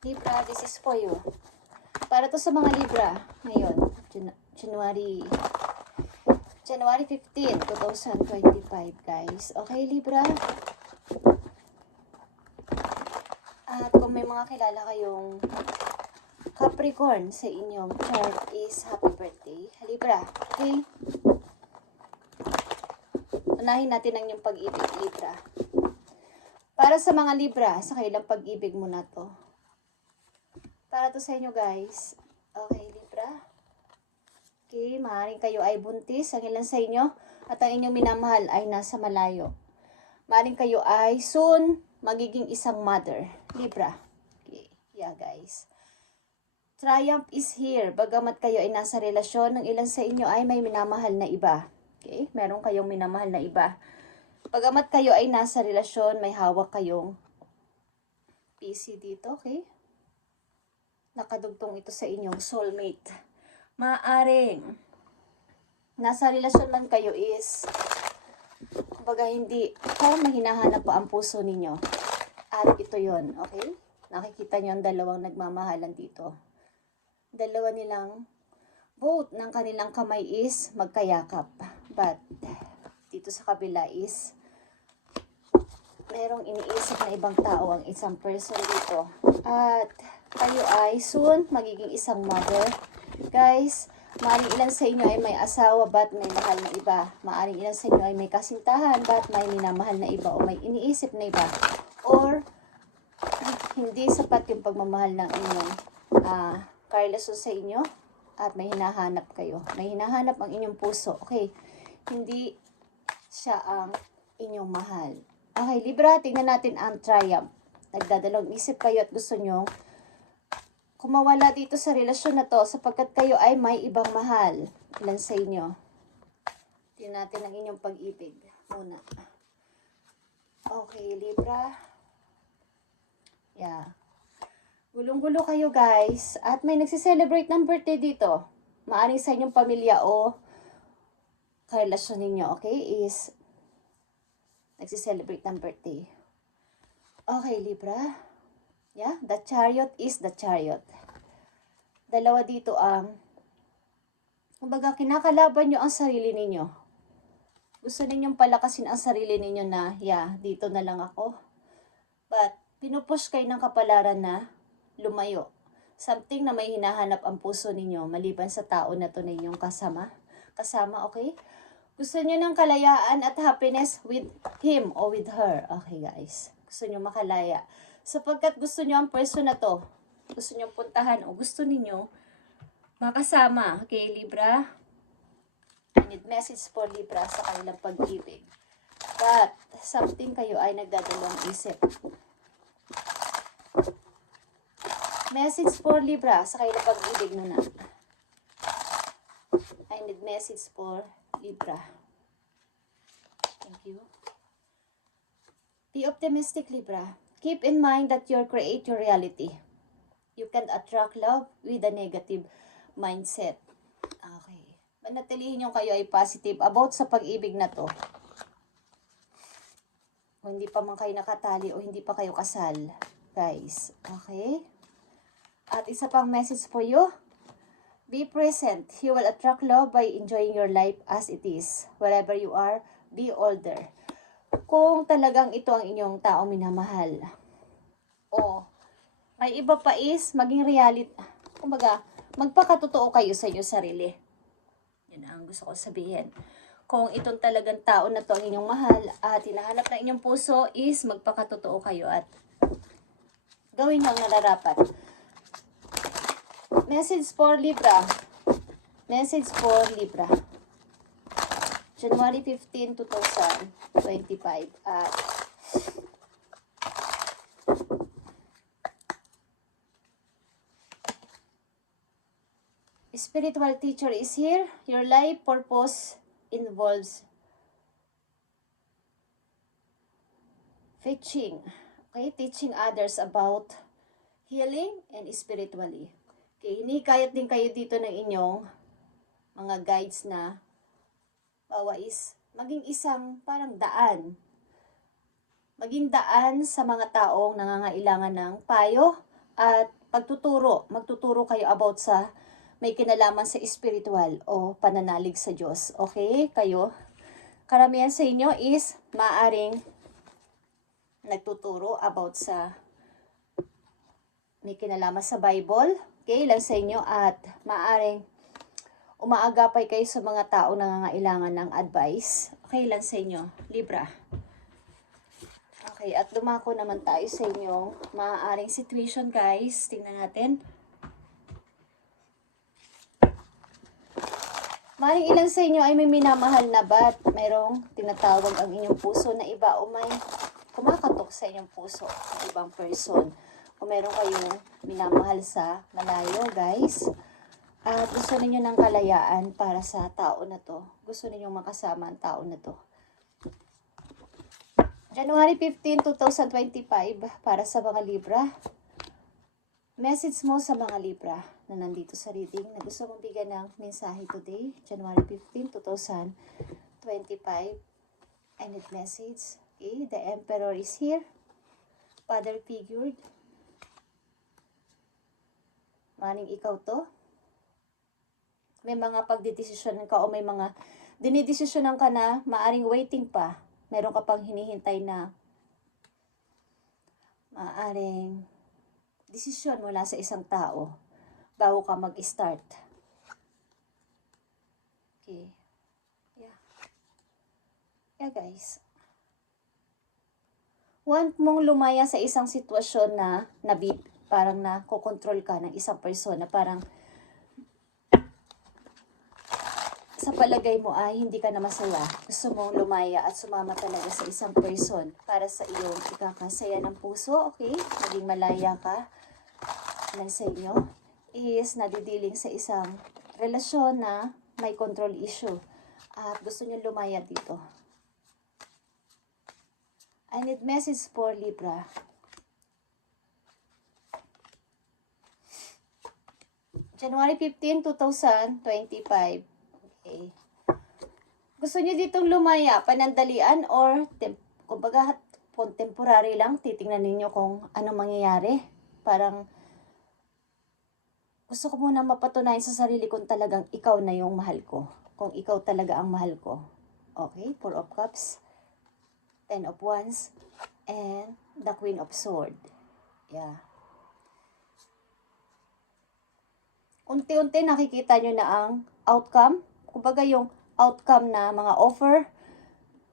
Libra, this is for you. Para to sa mga Libra ngayon, January 15, 2025, guys. Okay, Libra? At kung may mga kilala kayong Capricorn sa inyong chart is happy birthday, Libra. Okay? Unahin natin ang inyong pag-ibig, Libra. Para sa mga Libra, sa kailang pag-ibig mo na to. Para to sa inyo, guys. Okay, Libra. Okay, maaaring kayo ay buntis, ang ilan sa inyo, at ang inyong minamahal ay nasa malayo. Maaaring kayo ay soon magiging isang mother, Libra. Okay, yeah, guys. Triumph is here. Bagamat kayo ay nasa relasyon, ng ilan sa inyo ay may minamahal na iba. Okay, meron kayong minamahal na iba. Bagamat kayo ay nasa relasyon, may hawak kayong PC dito, okay? Nakadugtong ito sa inyong soulmate. Maaring nasa relasyon man kayo is kumbaga hindi may hinahanap pa ang puso ninyo. At ito yon, okay? Nakikita nyo ang dalawang nagmamahalan dito. Dalawa nilang both ng kanilang kamay is magkayakap. But dito sa kabila is merong iniisip na ibang tao ang isang person dito. At kayo ay soon magiging isang mother. Guys, maaaring ilan sa inyo ay may asawa but may mahal na iba. Maaaring ilan sa inyo ay may kasintahan but may minamahal na iba o may iniisip na iba. Or hindi sapat yung pagmamahal ng inyong karelasyon sa inyo at may hinahanap kayo. May hinahanap ang inyong puso. Okay, hindi siya ang inyong mahal. Okay, Libra, tingnan natin ang triumph. Nagdadalawang isip kayo at gusto nyo kumawala dito sa relasyon na to sapagkat kayo ay may ibang mahal. Ilan sa inyo? Tingnan natin ang inyong pag-ibig muna. Okay, Libra. Yeah. Gulong-gulo kayo, guys. At may nagsiselebrate ng birthday dito. Maaring sa inyong pamilya o karelasyon ninyo, okay, is nagsiselebrate ng birthday. Okay, Libra. Yeah, the chariot is the chariot. Dalawa dito ang kumbaga kinakalaban nyo ang sarili ninyo. Gusto ninyong palakasin ang sarili ninyo na, yeah, dito na lang ako. But pinupush kayo ng kapalaran na lumayo. Something na may hinahanap ang puso ninyo maliban sa tao na to na inyong kasama, okay? Gusto niyo ng kalayaan at happiness with him or with her. Okay, guys. Gusto niyo makalaya. Sapagkat gusto niyo ang person na to. Gusto niyo puntahan o gusto niyo makasama. Okay, Libra? I need message for Libra sa kanilang pag-ibig. But something kayo ay nagdadalawang isip. Message for Libra sa kanilang pag-ibig muna. I need message for Libra. Thank you. Be optimistic, Libra. Keep in mind that you create your reality. You can't attract love with a negative mindset. Okay. Manatilihin yung kayo ay positive about sa pag-ibig na to. Kung hindi pa man kayo nakatali o hindi pa kayo kasal. Guys. Okay? At isa pang message for you. Be present. You will attract love by enjoying your life as it is. Wherever you are, be older. Kung talagang ito ang inyong taong minamahal. O, may iba pa is maging reality. Kumbaga, magpakatotoo kayo sa inyong sarili. Yan ang gusto ko sabihin. Kung itong talagang tao na to ang inyong mahal at hinahanap na inyong puso is magpakatotoo kayo at gawin nyo ang nararapat. Message for Libra. Message for Libra. January 15, 2025. Spiritual teacher is here. Your life purpose involves teaching. Okay, teaching others about healing and spiritually. Okay, hinikayat din kayo dito ng inyong mga guides na bawa is maging isang parang daan. Maging daan sa mga taong nangangailangan ng payo At magtuturo kayo about sa may kinalaman sa spiritual o pananalig sa Diyos. Okay? Kayo, karamihan sa inyo is maaring nagtuturo about sa may kinalaman sa Bible. Okay? Ilan sa inyo at maaring umaagapay kayo sa mga tao na nangangailangan ng advice. Okay, ilan sa inyo? Libra. Okay, at dumako naman tayo sa inyong maaaring situation, guys. Tingnan natin. Maring ilan sa inyo ay may minamahal na bat. Mayroong tinatawag ang inyong puso na iba o may kumakatok sa inyong puso ng ibang person. O meron kayong minamahal sa malayo, guys. At gusto ninyo ng kalayaan para sa tao na to. Gusto ninyo makasama ang tao na to. January 15, 2025 para sa mga Libra. Message mo sa mga Libra na nandito sa reading na gusto mong bigyan ng mensahe today. January 15, 2025. I need message. Okay, the Emperor is here. Father figured. Maring ikaw to. May mga pagdidesisyonan ka o may mga dinidesisyonan ka na maaring waiting pa. Meron ka pang hinihintay na maaring desisyon mula sa isang tao bago ka mag-start. Okay. Yeah, guys. Want mong lumaya sa isang sitwasyon na parang nakokontrol ka ng isang persona, parang sa palagay mo ay hindi ka na masaya. Gusto mong lumaya at sumama talaga sa isang person para sa iyong ikakasaya ng puso, okay? Maging malaya ka. Ilan sa inyo is nadidiling sa isang relasyon na may control issue at gusto nyo lumaya dito. I need message for Libra. January 15, 2025. Okay. Gusto niyo ditong lumaya, panandalian or kumbaga temporary lang, titingnan ninyo kung ano mangyayari. Parang gusto ko muna mapatunayan sa sarili kung talagang ikaw na yung mahal ko. Kung ikaw talaga ang mahal ko. Okay, 4 of Cups, 10 of Wands, and the Queen of Swords. Yeah. Unti-unti nakikita nyo na ang outcome. Kumbaga yung outcome na mga offer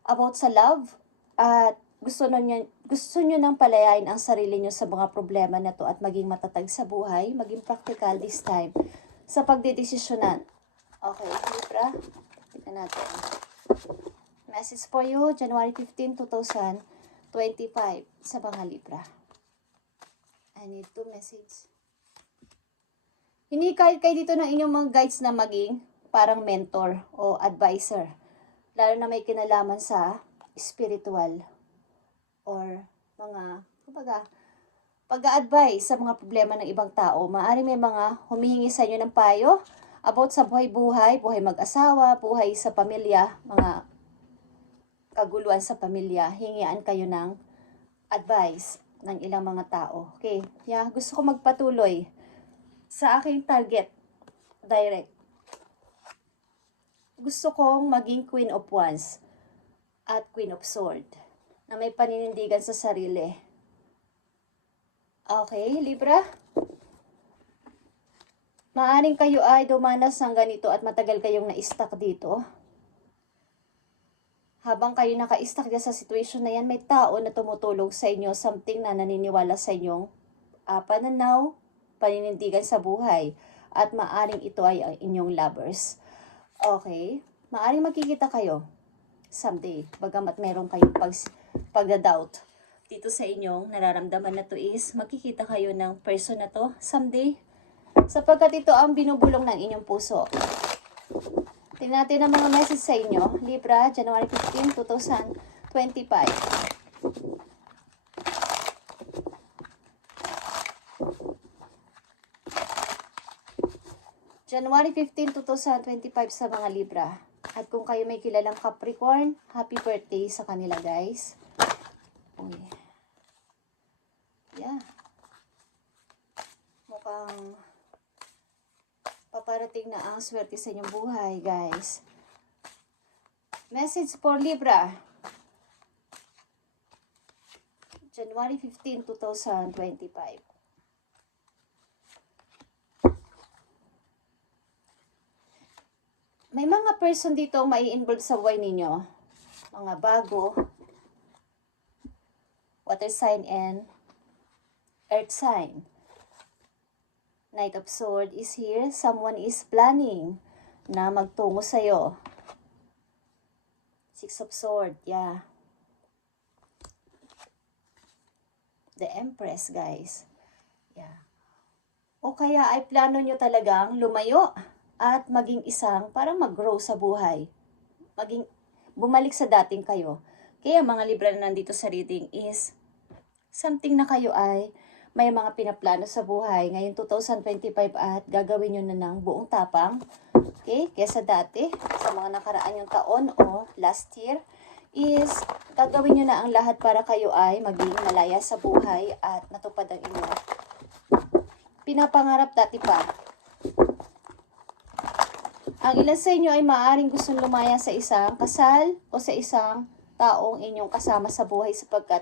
about sa love at gusto nyo nang palayain ang sarili nyo sa mga problema na to at maging matatag sa buhay, maging practical this time sa pagdedesisyonan. Okay, Libra, tignan natin. Message for you, January 15, 2025 sa mga Libra. I need to message. Hinikayat kayo dito ng inyong mga guides na maging parang mentor o advisor. Lalo na may kinalaman sa spiritual or mga, kumbaga, pag-a-advise sa mga problema ng ibang tao. Maaaring may mga humihingi sa inyo ng payo about sa buhay-buhay, buhay mag-asawa, buhay sa pamilya, mga kaguluhan sa pamilya. Hingian kayo ng advice ng ilang mga tao. Okay, yeah, gusto ko magpatuloy sa aking target direct. Gusto kong maging Queen of Wands at Queen of Swords na may paninindigan sa sarili. Okay, Libra? Maaring kayo ay dumanas ng ganito at matagal kayong na-stuck dito. Habang kayo naka-stuck dyan sa situation na yan, may tao na tumutulong sa inyo, something na naniniwala sa inyong pananaw, paninindigan sa buhay. At maaring ito ay ang inyong lovers. Okay, maaring makikita kayo someday, bagamat meron kayong pagda-doubt dito sa inyong nararamdaman na to is makikita kayo ng person na to someday, sapagkat ito ang binubulong ng inyong puso. Tingnan natin ang mga message sa inyo, Libra, January 15, 2025. January 15, 2025 sa mga Libra. At kung kayo may kilalang Capricorn, happy birthday sa kanila, guys. Uy. Yeah. dumating na ang swerte sa inyong buhay, guys. Message for Libra. January 15, 2025. May mga person dito mai-involve sa buhay ninyo. Mga bago. Water sign and earth sign. Knight of Swords is here. Someone is planning na magtungo sa'yo. Six of Swords, yeah. The Empress, guys. Yeah. O kaya ay plano nyo talagang lumayo at maging isang para mag-grow sa buhay. Bumalik sa dating kayo. Kaya mga Libra na nandito sa reading is something na kayo ay may mga pinaplano sa buhay ngayon 2025 at gagawin nyo na ng buong tapang. Okay? Kesa dati, sa mga nakaraan yung taon o last year, is gagawin nyo na ang lahat para kayo ay maging malaya sa buhay at matupad ang inyong pinapangarap dati pa. Ang ilan sa inyo ay maaaring gustong lumaya sa isang kasal o sa isang taong inyong kasama sa buhay sapagkat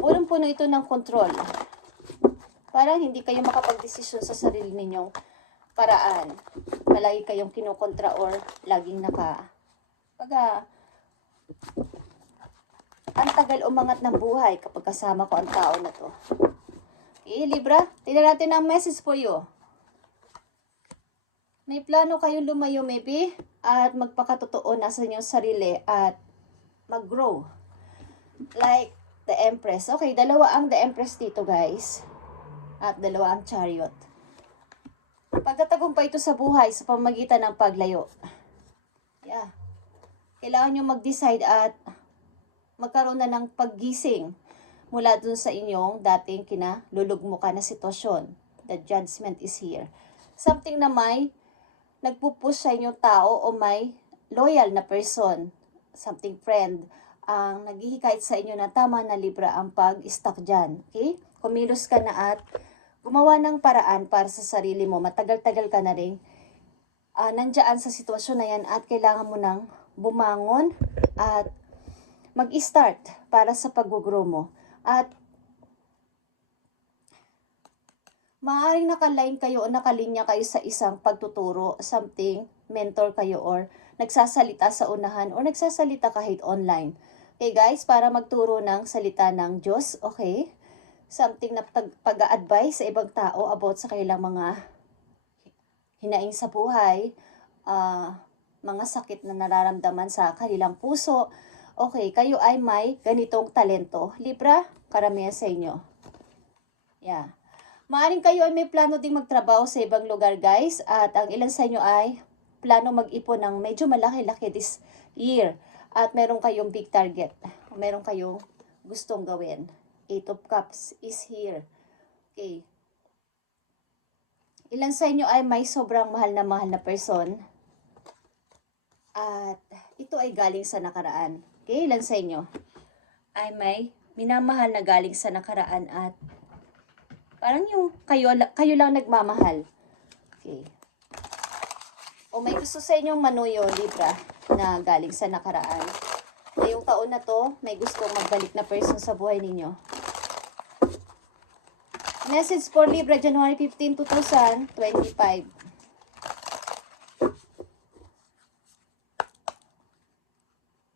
punong-puno ito ng kontrol. Parang hindi kayo makapagdesisyon sa sarili ninyong paraan. Palagi kayong kinukontra or laging ang tagal umangat ng buhay kapag kasama ko ang tao na to. Okay, Libra, tignan natin ang message for you. May plano kayong lumayo maybe at magpakatotoo na sa inyong sarili at mag-grow. Like the Empress. Okay, dalawa ang the Empress dito, guys. At dalawa ang Chariot. Pagtatagumpay ito sa buhay sa pamamagitan ng paglayo. Yeah. Kailangan nyo mag-decide at magkaroon na ng paggising mula dun sa inyong dating kinalulugmukan na sitwasyon. The Judgment is here. Something na may nagpupush sa inyong tao o may loyal na person, something friend, ang naghihikayat sa inyo na tama na Libra ang pag-stuck dyan. Okay? Kumilos ka na at gumawa ng paraan para sa sarili mo. Matagal-tagal ka na rin nandyan sa sitwasyon na yan at kailangan mo nang bumangon at mag-start para sa pag-grow mo. At maaaring nakaline kayo o nakalinya kayo sa isang pagtuturo, something, mentor kayo or nagsasalita sa unahan o nagsasalita kahit online. Okay guys, para magturo ng salita ng Diyos, okay? Something na pag-a-advise sa ibang tao about sa kailang mga hinaing sa buhay, mga sakit na nararamdaman sa kanilang puso. Okay, kayo ay may ganitong talento. Libra, karamihan sa inyo. Yeah. Maaring kayo ay may plano ding magtrabaho sa ibang lugar, guys. At ang ilan sa inyo ay plano mag-ipon ng medyo malaki-laki this year. At meron kayong big target. Meron kayong gustong gawin. Eight of Cups is here. Okay. Ilan sa inyo ay may sobrang mahal na person. At ito ay galing sa nakaraan. Okay, ilan sa inyo ay may minamahal na galing sa nakaraan at parang yung kayo lang nagmamahal. Okay. O may gusto sa inyong manuyo, Libra, na galing sa nakaraan. Ngayong taon na to, may gustong magbalik na person sa buhay ninyo. Message for Libra, January 15, 2025.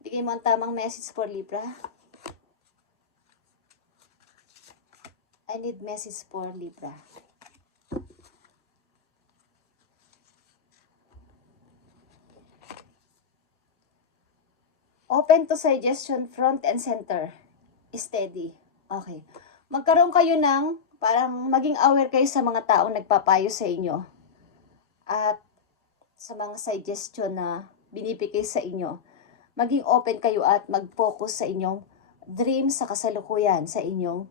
Bigay mo ang tamang message for Libra. I need message for Libra. Open to suggestion, front and center. Steady. Okay. Magkaroon kayo ng, parang maging aware kayo sa mga taong nagpapayo sa inyo. At sa mga suggestion na binibigay sa inyo. Maging open kayo at mag-focus sa inyong dream sa kasalukuyan, sa inyong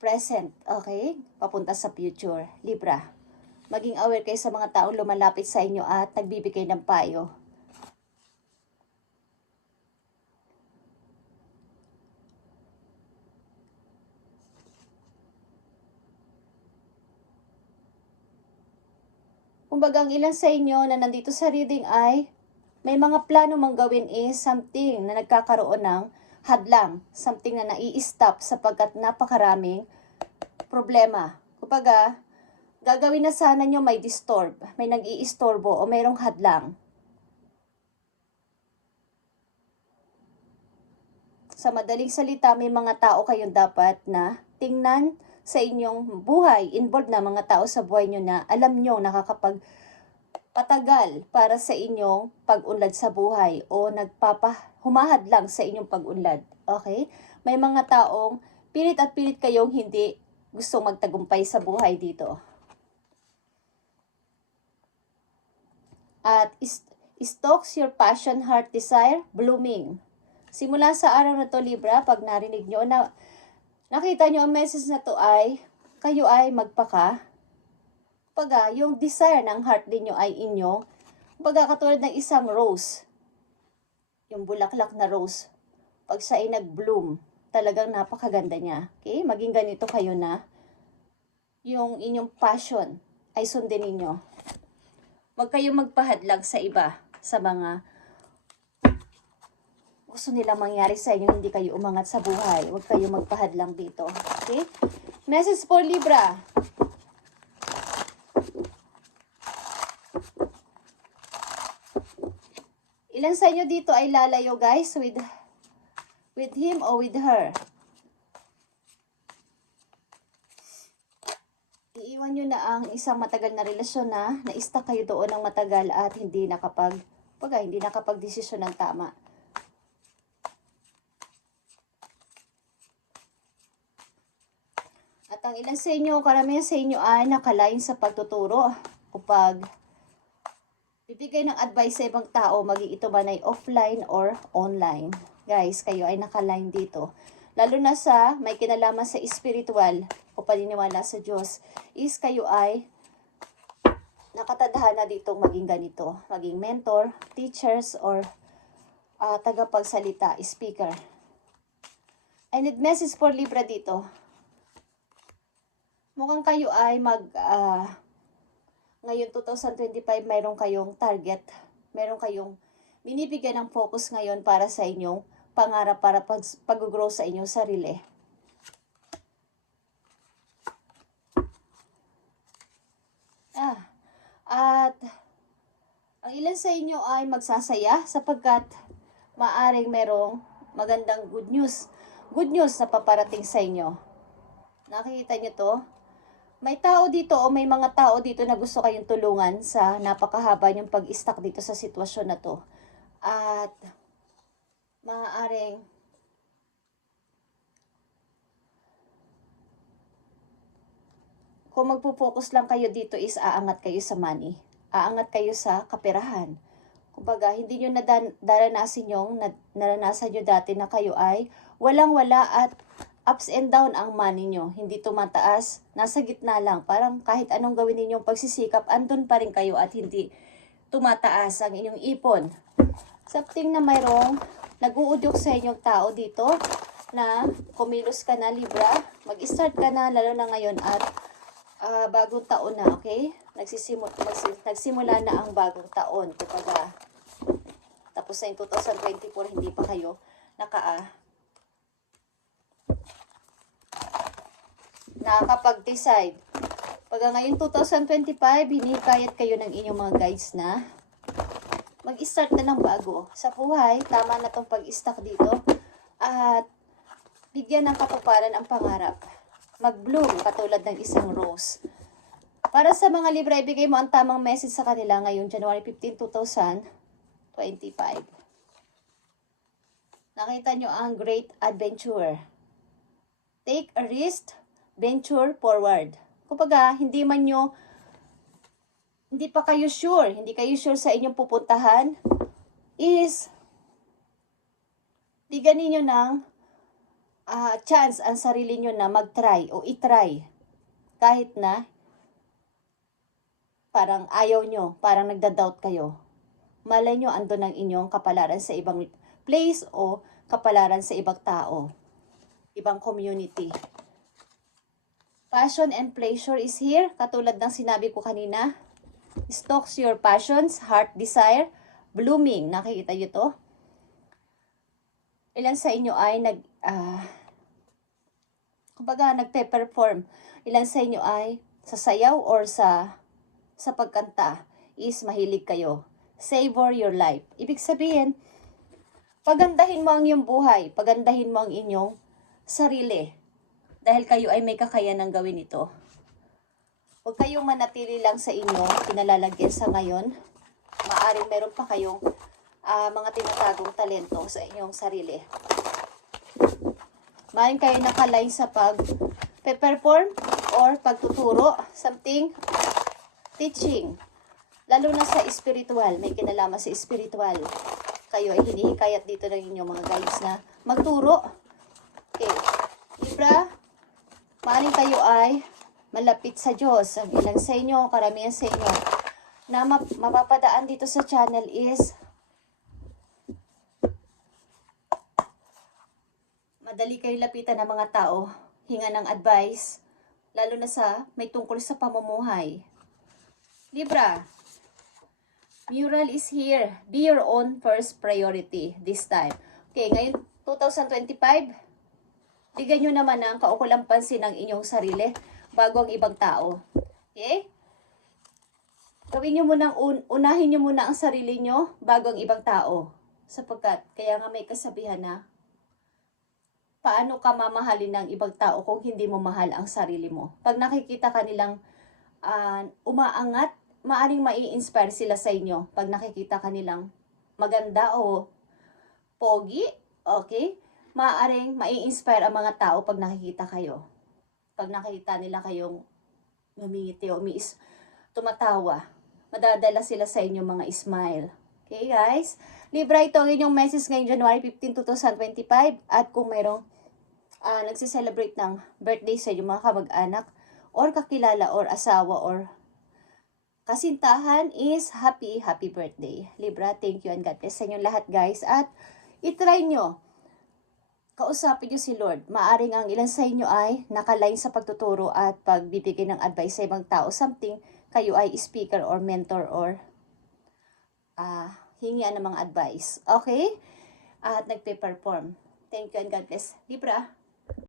present, okay? Papunta sa future. Libra, maging aware kayo sa mga taong lumalapit sa inyo at nagbibigay ng payo. Kumbaga, ang ilan sa inyo na nandito sa reading ay may mga plano mong gawin is something na nagkakaroon ng hadlang, something na nai-stop sapagkat napakaraming problema. Kumbaga, gagawin na sana nyo may disturb, may nag-i-istorbo o mayroong hadlang. Sa madaling salita, may mga tao kayong dapat na tingnan sa inyong buhay, involved na mga tao sa buhay nyo na alam nyo nakakapagpatagal para sa inyong pag-unlad sa buhay o humahad lang sa inyong pag-unlad. Okay? May mga taong pilit at pilit kayong hindi gustong magtagumpay sa buhay dito. At stokes your passion, heart, desire, blooming. Simula sa araw na to, Libra, pag narinig nyo na nakita nyo ang message na to ay kayo ay magpaka. Pag yung desire ng heart ninyo ay inyo, pag katulad ng isang rose, yung bulaklak na rose, pag siya ay nag-bloom, talagang napakaganda niya. Okay? Maging ganito kayo na yung inyong passion ay sundin ninyo. Huwag kayong magpahadlag sa iba, sa mga gusto nilang mangyari sa inyo, hindi kayo umangat sa buhay. Huwag kayong magpahadlang dito. Okay? Message for Libra. Ilan sa inyo dito ay lalayo, guys, with him or with her? Iiwan nyo na ang isang matagal na relasyon na na-stuck kayo doon ng matagal at hindi nakapag-desisyon ng tama. At ang ilan sa inyo, karamihan sa inyo ay nakalain sa pagtuturo o bibigay ng advice sa ibang tao, maging ito man ay offline or online. Guys, kayo ay nakalain dito. Lalo na sa may kinalaman sa spiritual o paniniwala sa Diyos, is kayo ay nakatadhana ditong maging ganito. Maging mentor, teachers, or tagapagsalita, speaker. I need message for Libra dito. Mukhang kayo ay ngayon 2025, mayroon kayong target, mayroon kayong binibigyan ng focus ngayon para sa inyong pangarap, para pag-grow sa inyong sarili. At ang ilan sa inyo ay magsasaya sapagkat maaring merong magandang good news na paparating sa inyo. Nakikita nyo to? May tao dito o may mga tao dito na gusto kayong tulungan sa napakahaba niyong pag-stuck dito sa sitwasyon na to. At maaaring kung magpo-focus lang kayo dito is aangat kayo sa money. Aangat kayo sa kaperahan. Kumbaga, hindi nyo naranasan nyo dati na kayo ay walang-wala at ups and down ang money nyo. Hindi tumataas, nasa gitna lang. Parang kahit anong gawin ninyong pagsisikap, andun pa rin kayo at hindi tumataas ang inyong ipon. Something na mayroong nag-uudyok sa inyong tao dito na kumilos ka na, Libra. Mag-start ka na, lalo na ngayon at bagong taon na, okay? Nagsimula na ang bagong taon. Kapag tapos na yung 2024, hindi pa kayo nakakapag-decide. Pag ngayon 2025, hinikayat kayo ng inyong mga guides na mag-start na ng bago. Sa buhay, tama na tong pag-stuck dito. At bigyan ng katuparan ang pangarap. Mag-bloom katulad ng isang rose. Para sa mga Libra, ibigay mo ang tamang message sa kanila ngayon, January 15, 2025. Nakita nyo ang great adventure. Take a risk, venture forward. Kumbaga, hindi pa kayo sure, hindi kayo sure sa inyong pupuntahan, is bigyan ninyo ng chance ang sarili nyo na mag-try o itry. Kahit na parang ayaw nyo, parang nagda-doubt kayo. Malay nyo, andun ang inyong kapalaran sa ibang place o kapalaran sa ibang tao, ibang community. Passion and pleasure is here, katulad ng sinabi ko kanina. Stalks your passions, heart desire, blooming. Nakikita nyo to? Ilan sa inyo ay nagpe-perform. Ilan sa inyo ay sa sayaw or sa pagkanta is mahilig kayo. Savor your life. Ibig sabihin, pagandahin mo ang iyong buhay, pagandahin mo ang inyong sarili. Dahil kayo ay may kakayanang gawin ito. Huwag kayong manatili lang sa inyong kinalalagyan sa ngayon. Maaring meron pa kayong mga tinatagong talento sa inyong sarili. Maaring kayo nakaline sa pag-perform or pagtuturo, something, teaching. Lalo na sa spiritual, may kinalaman sa spiritual. Kayo ay hinihikayat dito ng inyong mga guides na magturo. Okay. Libra, maaring kayo ay malapit sa Diyos. Ang ilan sa inyo, karamihan sa inyo, na mapapadaan dito sa channel is madali kayo lapitan ng mga tao, hinga ng advice, lalo na sa may tungkol sa pamumuhay. Libra, mural is here. Be your own first priority this time. Okay, ngayon 2025, bigyan nyo naman ng kaukulang pansin ng inyong sarili bago ang ibang tao. Okay? Gawin nyo muna, unahin nyo muna ang sarili nyo bago ang ibang tao. Sapagkat, kaya nga may kasabihan na, paano ka mamahalin ng ibang tao kung hindi mo mahal ang sarili mo? Pag nakikita ka nilang umaangat, maaring mai-inspire sila sa inyo. Pag nakikita ka nilang maganda o pogi, okay? Maaring mai-inspire ang mga tao pag nakikita kayo. Pag nakikita nila kayong ngumingiti o tumatawa, madadala sila sa inyong mga smile. Okay, guys? Libra, ito ang inyong message ngayong January 15, 2025. At kung mayroong nagsiselebrate ng birthday sa inyong mga kamag-anak, or kakilala, or asawa, or kasintahan, is happy birthday. Libra, thank you and God bless sa inyong lahat, guys. At itry nyo, kausapin nyo si Lord. Maaring ang ilan sa inyo ay nakaline sa pagtuturo at pagbibigay ng advice sa ibang tao. Something, kayo ay speaker or mentor or hingian ng mga advice. Okay? At nagpe-perform. Thank you and God bless. Libra.